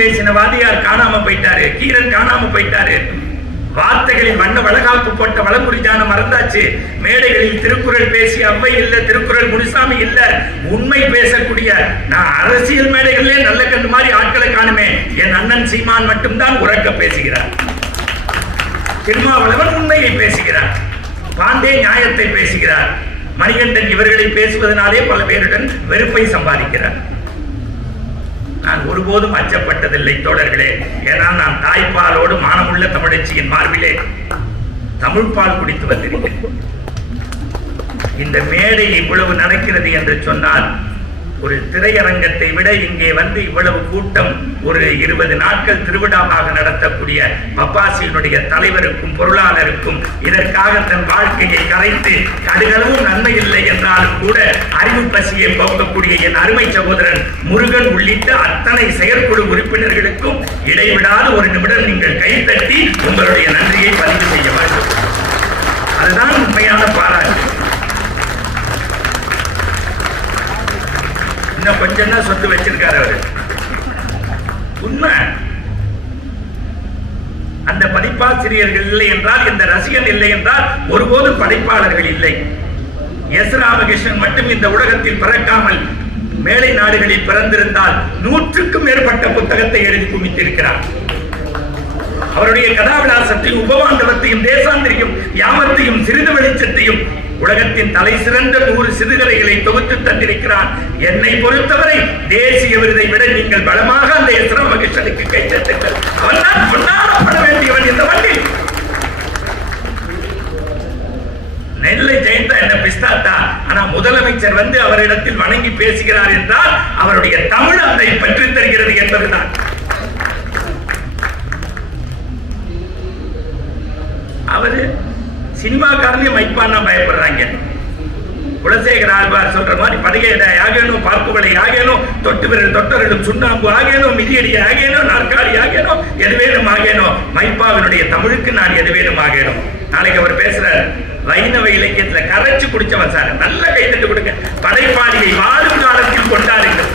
பேசின வாதியார் காணாம போயிட்டாரு, கீரன் காணாம போயிட்டாரு. வார்த்தைகளில் வண்ண வளகாப்பு போட்ட வளமுறிஜான மறந்தாச்சு. மேடைகளில் திருக்குறள் பேசி அவ்வை இல்ல, திருக்குறள் முனிசாமி இல்ல, உண்மை பேசக்கூடிய நான் அரசியல் மேடைகளிலே நல்ல கண்டு மாதிரி ஆட்களை காணுமே. என் அண்ணன் சீமான் மட்டும்தான் உறக்க பேசுகிறார். திருமாவளவன் உண்மையை பேசுகிறார், பாண்டே நியாயத்தை பேசுகிறார், மணிகண்டன் இவர்களை பேசுவதனாலே பல பேருடன் வெறுப்பை சம்பாதிக்கிறார். நான் ஒருபோதும் அச்சப்பட்டதில்லை தோழர்களே. ஏன்னா நான் தாய்ப்பாலோடு மானமுள்ள தமிழச்சியின் மார்பிலே தமிழ்பால் குடித்து வந்திருக்கிறேன். இந்த மேடை இவ்வளவு நடக்கிறது என்று சொன்னால் ஒரு திரையரங்கத்தை விட இங்கே வந்து இவ்வளவு கூட்டம் ஒரு 20 நாட்கள் திருவிழாவாக நடத்தக்கூடிய பப்பாசியினுடைய தலைவருக்கும் பொருளாளருக்கும் இதற்காக தன் வாழ்க்கையை கரைத்து கடுகளவும் நன்மை இல்லை என்றாலும் கூட அறிவு பசியை போக்கக்கூடிய என் அருமை சகோதரன் முருகன் உள்ளிட்ட அத்தனை செயற்குழு உறுப்பினர்களுக்கும் இடைவிடாத ஒரு நிமிடம் நீங்கள் கைத்தட்டி உங்களுடைய நன்றியை பதிவு செய்ய வேண்டும். அதுதான் உண்மையான பாராட்டு. இன்னும் கொஞ்சம் தான் சொத்து வச்சிருக்காரு அவரு. உண்மை. அந்த பதிப்பாசிரியர்கள் இல்லை என்றால், இந்த ரசிகன் இல்லை என்றால் ஒருபோதும் படைப்பாளர்கள் இல்லை. எஸ் ராமகிருஷ்ணன் மட்டும் இந்த உலகத்தில் பிறக்காமல் மேலை நாடுகளில் பிறந்திருந்தால் 100க்கும் மேற்பட்ட புத்தகத்தை எழுதி குவித்திருக்கிறார். அவருடைய கதாவிலாசத்தையும் உபவாண்டவத்தையும் தேசாந்திரியும் யாமத்தையும் சிறிது வெளிச்சத்தையும் உலகத்தின் தலை சிறந்த 100 சிறுகதைகளை தொகுத்து தந்திருக்கிறார். என்னை பொறுத்தவரை தேசிய விருதை விட நீங்கள் பலமாக அந்த எஸ் ராமகிருஷ்ணனுக்கு கை தட்டுங்கள். அவன்தான் கொண்டாடப்பட வேண்டியவன் இந்த மண்ணில். நெல்லை ஜெயந்தா என்ன பிஸ்தாத்தா, ஆனா முதலமைச்சர் வந்து அவரிடத்தில் வணங்கி பேசுகிறார் என்றால் அவருடைய தமிழ் அதை பெற்றுத் தருகிறது என்பதுதான். அவரு சினிமாக்காரனே மைப்பான்னா பயப்படுறாங்க. குலசேகர ஆழ்வார் சொல்ற மாதிரி பதகையிட ஆகணும், பார்ப்புகளை ஆகணும், தொட்டு விரல் தொட்டரிடும் சுண்ணாம்பு ஆகணும், மிதியடி ஆகணும், நாற்காலி ஆகணும், எதுவேனும் ஆகணும். மைப்பாவினுடைய தமிழுக்கு நான் எதுவேனும் ஆகணும். நாளைக்கு அவர் பேசுறாரு, வைணவ இலக்கியத்துல கரைச்சு குடிச்சவன் சார். நல்ல கைத்தட்டு கொடுங்க. படைப்பாளியை வாழும் காலத்தில் கொண்டாடுங்கள்.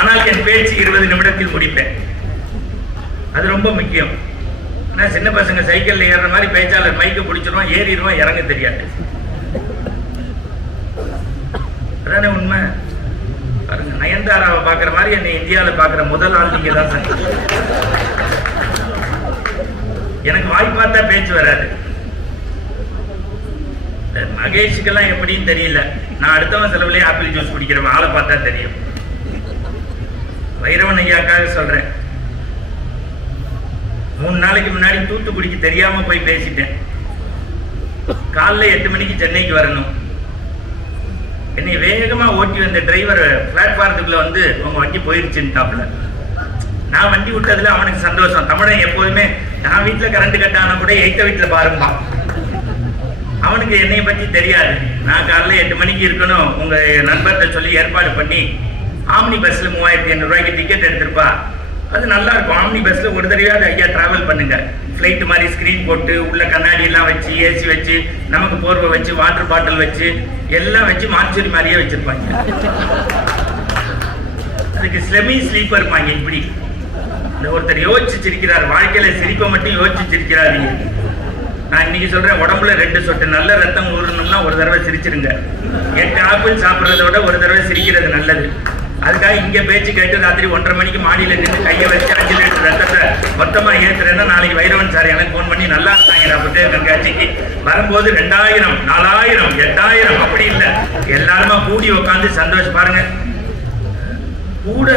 ஆனால் என் பேச்சு 20 நிமிடத்தில் முடிப்பேன். அது ரொம்ப முக்கியம். சின்ன பசங்க சைக்கிள்ல ஏற மாதிரி பேச்சாளர் மைக்க பிடிச்சிருவான், ஏறிடுவான், இறங்க தெரியாது. அதானே உண்மை. பாருங்க, நயன்தாராவை பாக்குற மாதிரி என்னை இந்தியாவில் பாக்குற முதல் ஆள் நீங்க தான் சார். எனக்கு வாய் பார்த்தா பேச்சு வராது. மகேஷுக்கெல்லாம் எப்படின்னு தெரியல. நான் அடுத்தவன் செலவுலேயே ஆப்பிள் ஜூஸ் குடிக்கிறவன், ஆளை பார்த்தா தெரியும். வைரவன் ஐயாக்காக சொல்றேன். 3 நாளைக்கு முன்னாடி தூத்துக்குடிக்கு தெரியாம போய் பேசிட்டேன். காலைல 8 மணிக்கு சென்னைக்கு வரணும். என்னை வேகமா ஓட்டி வந்த டிரைவர் பிளாட்ஃபார்முக்குள்ள வந்து உங்க வண்டி போயிருச்சுட்டாப்ல. நான் வண்டி விட்டதுல அவனுக்கு சந்தோஷம். தமிழன் எப்போதுமே நான் வீட்டுல கரண்ட் கட் ஆனா கூட 8 வீட்டுல பாருங்க. அவனுக்கு என்னை பத்தி தெரியாது. நான் காலைல 8 மணிக்கு இருக்கணும், உங்க நண்பர்கிட்ட சொல்லி ஏற்பாடு பண்ணி ஆம்னி பஸ்ல 3800 ரூபாய்க்கு டிக்கெட் எடுத்திருப்பா. அது நல்லா இருக்கும். ஆம்னி பஸ்ல ஒரு தடவையாவது ஐயா டிராவல் பண்ணுங்க. ஃபிளைட் மாதிரி ஸ்கிரீன் போட்டு உள்ள கண்ணாடி எல்லாம் வச்சு, ஏசி வச்சு, நமக்கு போர்வை வச்சு, வாட்டர் பாட்டில் வச்சு, எல்லாம் வச்சு மார்ச்சரி மாதிரியே வச்சிருப்பாங்க. அதுக்கு ஸ்லெமி ஸ்லீப்பர் இருப்பாங்க. இப்படி இந்த ஒருத்தர் யோசிச்சு சிரிக்கிறார். வாழ்க்கையில சிரிப்பை மட்டும் யோசிச்சு சிரிக்கிறாதீங்க. நான் இன்னைக்கு சொல்றேன், உடம்புல 2 சொட்டு நல்ல ரத்தம் ஊறணும்னா ஒரு தடவை சிரிச்சிருங்க. 8 ஆப்பிள் சாப்பிட்றத விட ஒரு தடவை சிரிக்கிறது நல்லது. அதுக்காக இங்க பேச்சு கேட்டு ராத்திரி 1:30 மணிக்கு மாடியில நின்று கையை வச்சு 5 லிட்டர் ரத்தத்தை மொத்தமா ஏத்துறேன்னா நாளைக்கு வைரவன் சார் எனக்கு போன் பண்ணி நல்லா இருந்தாங்க புத்தக கண்காட்சிக்கு வரும்போது 2000, 4000, 8000 அப்படி இல்லை, எல்லாருமா கூடி உட்காந்து சந்தோஷம். பாருங்க, கூட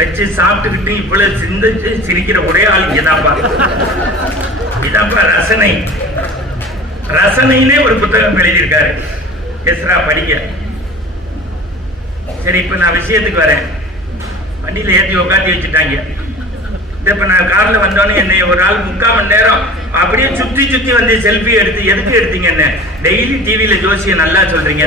வச்சு சாப்பிட்டுக்கிட்டு இவ்வளவு சிந்திச்சு சிரிக்கிற ஒரே ஆள் இதாப்பா. இதாப்பா ரசனை. ரசனையிலே ஒரு புத்தகம் எழுதியிருக்காரு. எஸ்ரா படிக்க. சரி, இப்ப நான் விஷயத்துக்கு வரேன். வண்டியில ஏற்றி உட்காந்து வச்சுட்டாங்க. இப்ப நான் கார்ல வந்தோன்னு என்னை ஒரு ஆள் 3/4 மணி நேரம் அப்படியே சுத்தி சுத்தி வந்து செல்ஃபி எடுத்து, எதுக்கு எடுத்தீங்க என்ன? டெய்லி டிவியில ஜோசிய நல்லா சொல்றீங்க.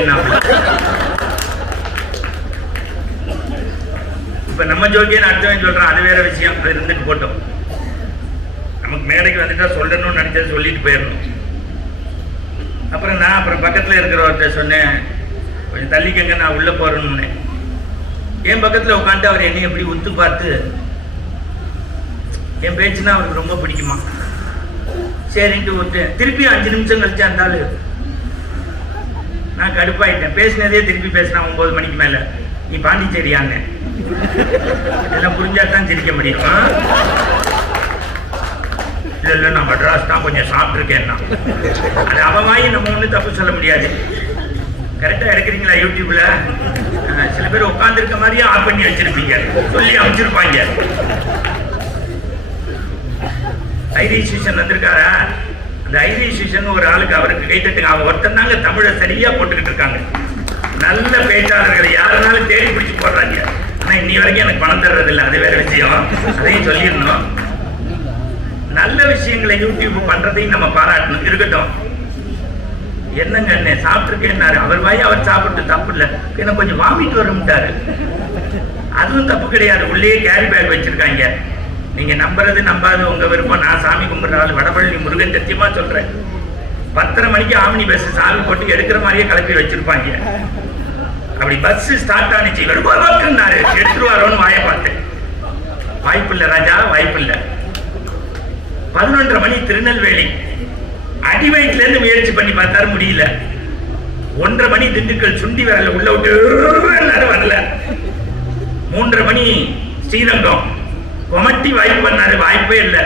இப்ப நம்ம ஜோசியன்னு அடுத்தவன் சொல்றான், அது வேற விஷயம். அது இருந்துட்டு போட்டோம். நமக்கு மேடைக்கு வந்துட்டா சொல்லணும்னு நினைச்சது சொல்லிட்டு போயிடணும். அப்புறம் பக்கத்துல இருக்கிறவர்கிட்ட சொன்னேன், கொஞ்சம் தள்ளிக்கங்க, நான் உள்ள போறேன்னு. என் பக்கத்துல உட்காந்து அவர் என்னை எப்படி உத்து பார்த்து, என் பேச்சுன்னா அவருக்கு ரொம்ப பிடிக்குமா. சரின்ட்டு விட்டேன். திருப்பி 5 நிமிஷம் கழிச்சு இருந்தாலும் நான் கடுப்பாயிட்டேன். பேசினதே திருப்பி பேசினா 9 மணிக்கு மேல நீ பாண்டிச்சேரியாங்க இதெல்லாம் புரிஞ்சாதான் சிரிக்க முடியும். இல்லை நான் மெட்ராஸ் தான் கொஞ்சம் சாப்பிட்ருக்கேன்னா அது அவமாயி நம்ம ஒன்றும் தப்பு சொல்ல முடியாது. கரெக்டாக இருக்கிறீங்களா? யூடியூப்ல சில பேர் உட்காந்துருக்க மாதிரியே ஆஃப் பண்ணி வச்சிருப்பீங்க, சொல்லி அமைச்சிருப்பாங்க. Irish vision வந்திருக்காரா? அந்த ஐரிஷ் விஷன் ஒரு ஆளுக்கு அவருக்கு கைத்தட்டுங்க. அவங்க ஒருத்தர் தாங்க தமிழை சரியா போட்டுக்கிட்டு இருக்காங்க. நல்ல பேச்சாளர்களை யாருனாலும் தேடி பிடிச்சி போடுறாங்க. ஆனால் இன்னி வரைக்கும் எனக்கு பணம் தர்றதில்லை, அது வேற விஷயம், அதையும் சொல்லிடணும். நல்ல விஷயங்களை யூடியூப் பண்றதையும் நம்ம பாராட்டணும். இருக்கட்டும். என்னங்க அண்ணே சாப்பிட்டுருக்கேன்னாரு. அவர் வாய் அவர் சாப்பிட்டு தப்பு இல்லை, எனக்கு கொஞ்சம் வாமிட்டு வரும்ட்டாரு. அதுவும் தப்பு கிடையாது. உள்ளே கேரி பேக் வச்சிருக்காங்க. நீங்க நம்புறது நம்பாது உங்க விருப்பம். நான் சாமி கும்பிட்ற ஆள், வடபழனி முருகன் சத்தியமா சொல்றேன். 10:30 மணிக்கு ஆமினி பஸ் சாமி போட்டு எடுக்கிற மாதிரியே கிளப்பி வச்சிருப்பாங்க. அப்படி பஸ் ஸ்டார்ட் ஆனிச்சு, வருவாருன்னாரு, எடுத்துருவாரோன்னு வாயை பார்த்தேன். வாய்ப்பு இல்லை ராஜா, வாய்ப்பு இல்லை. 11:30 மணி திருநெல்வேலி. அடிவயிற்றுல இருந்து முயற்சி பண்ணி பார்த்தாரு, முடியல. 1:30 மணி திண்டுக்கல், சுண்டி வரல உள்ள விட்டு வரல. 3:30 மணி ஸ்ரீரங்கம், கொமட்டி வாய்ப்பு பண்ணாரு, வாய்ப்பே இல்லை.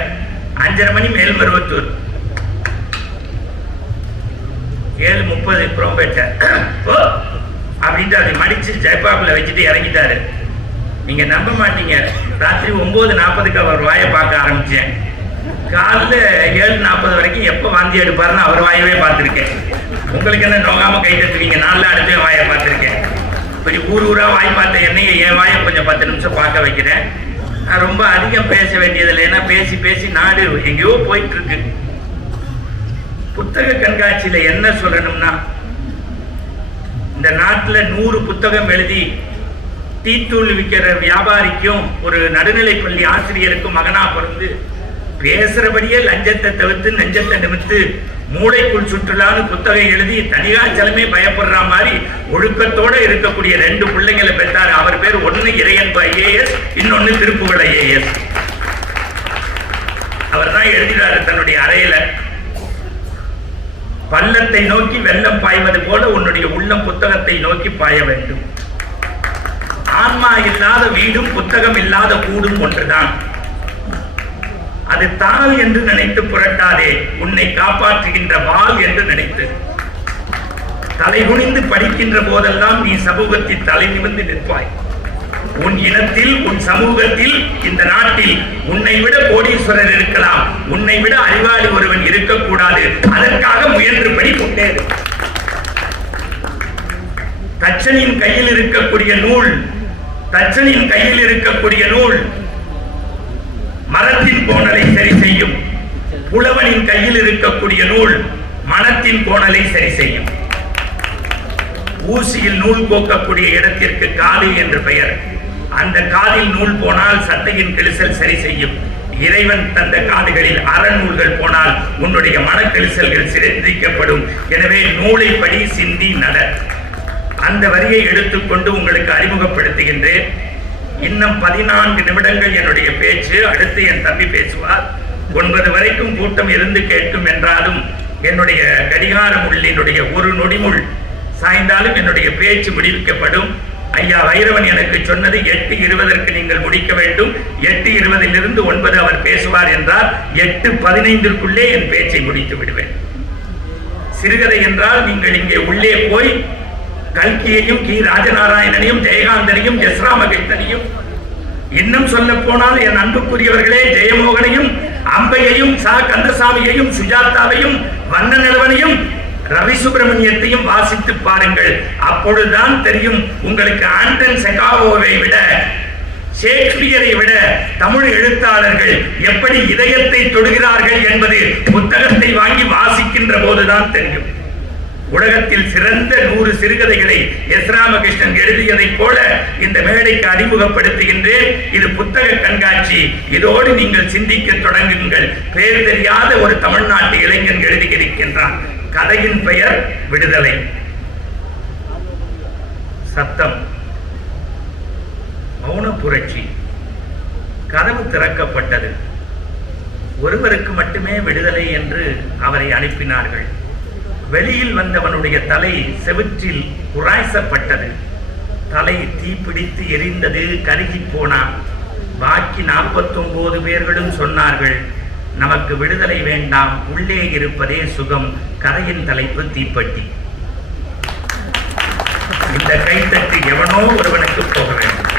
5:30 மணி மேல்மருவத்தூர், 7:30 புறம்பேட்டை அப்படின்ட்டு அதை மடிச்சு ஜெயபாபில் வச்சுட்டு இறங்கிட்டாரு. நீங்க நம்ப மாட்டீங்க, ராத்திரி 9:40க்கு அவர் வாயை பார்க்க ஆரம்பிச்சேன். காலைல 7:40 வரைக்கும் எப்போ வாந்தி எடுப்பாருன்னு அவர் வாயவே பார்த்துருக்கேன். உங்களுக்கு என்ன நோகாம கை தட்டுவீங்க? நாளில் அடுத்த வாயை பார்த்துருக்கேன். இப்படி ஊரா வாய் பார்த்த என்னைய என் வாயை கொஞ்சம் 10 நிமிஷம் பார்க்க வைக்கிறேன். நான் ரொம்ப அதிகம் பேச வேண்டியதில்லை, ஏன்னா பேசி பேசி நாடு எங்கேயோ போயிட்டு இருக்கு. புத்தக கண்காட்சியில என்ன சொல்லணும்னா, இந்த நாட்டில் 100 புத்தகம் எழுதி டீத்தூள் விற்கிற வியாபாரிக்கும் ஒரு நடுநிலைப்பள்ளி ஆசிரியருக்கும் மகனா பிறந்து பேசுறபடியே லஞ்சத்தை தவிர்த்து நெஞ்சத்தை நிமித்து மூளைக்குள் சுற்றுலான்னு புத்தகம் எழுதி தனிகாச்சலமே பயப்படுற மாதிரி ஒழுக்கத்தோட இருக்கக்கூடிய 2 பிள்ளைங்களை பெற்றாரு. அவர் பேர் ஒன்னு இறையன்பு IAS, இன்னொன்னு திருப்புகழ் IAS. அவர் தான் எழுதினாரு தன்னுடைய அறையில, பள்ளத்தை நோக்கி வெள்ளம் பாய்வது போல உன்னுடைய உள்ளம் புத்தகத்தை நோக்கி பாய வேண்டும். ஆன்மா இல்லாத வீடும் புத்தகம் இல்லாத கூடும் ஒன்றுதான். அது தாள் என்று நினைத்து புரட்டாதே, உன்னை காப்பாற்றுகின்ற வாள் என்று நினைத்து. தலைகுனிந்து படிக்கின்ற போதெல்லாம் நீ சமூகத்தில் தலை நிமிர்ந்து நிற்பாய். உன் இனத்தில், உன் சமூகத்தில், இந்த நாட்டில் உன்னை விட கோடீஸ்வரர் இருக்கலாம், உன்னை விட அறிவாளி ஒருவன் இருக்கக்கூடாது. அதற்காக முயன்று படி முன்னேறு. தச்சனின் கையில் இருக்கக்கூடிய நூல், தச்சனின் கையில் இருக்கக்கூடிய நூல் மரத்தின் கோணலை சரி செய்யும். புலவனின் கையில் இருக்கக்கூடிய நூல் மனத்தின் கோணலை சரி செய்யும். ஊசியில் நூல் கோக்கக்கூடிய இடத்திற்கு காது என்று பெயர். அந்த காதில் நூல் போனால் சட்டையின் கிழிசல் சரி செய்யும். இறைவன் தந்த காதுகளில் அறநூல்கள் போனால் உன்னுடைய மனக்கிழிசல்கள் சிதைக்கப்படும். எனவே நூலை படி, சிந்தி நட. அந்த வரியை எடுத்துக்கொண்டு உங்களுக்கு அறிமுகப்படுத்துகின்றேன். இன்னும் 14 நிமிடங்கள் என்னுடைய பேச்சு. அடுத்து என் தம்பி பேசுவார். 9 வரைக்கும் கூட்டம் இருந்து கேட்கும் என்றாலும் என்னுடைய கடிகார முள்ளினுடைய ஒரு நொடிமுள் சாய்ந்தாலும் என்னுடைய பேச்சு முடிவிக்கப்படும். ஐயா வைரவன் எனக்கு சொன்னது 8:20 நீங்கள் முடிக்க வேண்டும். 8:20 9 அவர் பேசுவார் என்றால் 8:15 என் பேச்சை முடித்து விடுவேன். சிறுகதை என்றால் நீங்கள் இங்கே உள்ளே போய் கல்கியையும், கி ராஜநாராயணனையும், ஜெயகாந்தனையும், எஸ் ராமகிருஷ்ணனையும், இன்னும் சொல்ல போனால் என் அன்புக்குரியவர்களே ஜெயமோகனையும், அம்பையையும், சா கந்தசாமியையும், சுஜாதாவையும், வண்ணநிலவனையும், ரவி சுப்பிரமணியத்தையும் வாசித்து பாருங்கள். அப்பொழுதுதான் தெரியும் உங்களுக்கு ஆண்டன் செகாவோவை விட, ஷேக்ஸ்பியரை விட தமிழ் எழுத்தாளர்கள் எப்படி இதயத்தை தொடுகிறார்கள் என்பது புத்தகத்தை வாங்கி வாசிக்கின்ற போதுதான் தெரியும். உலகத்தில் சிறந்த 100 சிறுகதைகளை எஸ் ராமகிருஷ்ணன் எழுதியதைப் போல இந்த மேடைக்கு அறிமுகப்படுத்துகின்றேன். இது புத்தக கண்காட்சி. இதோடு நீங்கள் சிந்திக்க தொடங்குங்கள். பேர் தெரியாத ஒரு தமிழ்நாட்டு இளைஞன் எழுதியிருக்கின்றான். கதையின் பெயர் விடுதலை. சத்தம், மௌன புரட்சி. கதவு திறக்கப்பட்டது. ஒருவருக்கு மட்டுமே விடுதலை என்று அவரை அனுப்பினார்கள். வெளியில் வந்தவனுடைய தலை செவிற்றில் உராய்சப்பட்டது. தலை தீப்பிடித்து எரிந்தது, கருகி போனான். பாக்கி 49 பேர்களும் சொன்னார்கள், நமக்கு விடுதலை வேண்டாம், உள்ளே இருப்பதே சுகம். கதையின் தலைப்பு தீப்பெட்டி. இந்த கைத்தட்டு எவனோ ஒருவனுக்கு போக வேண்டும்.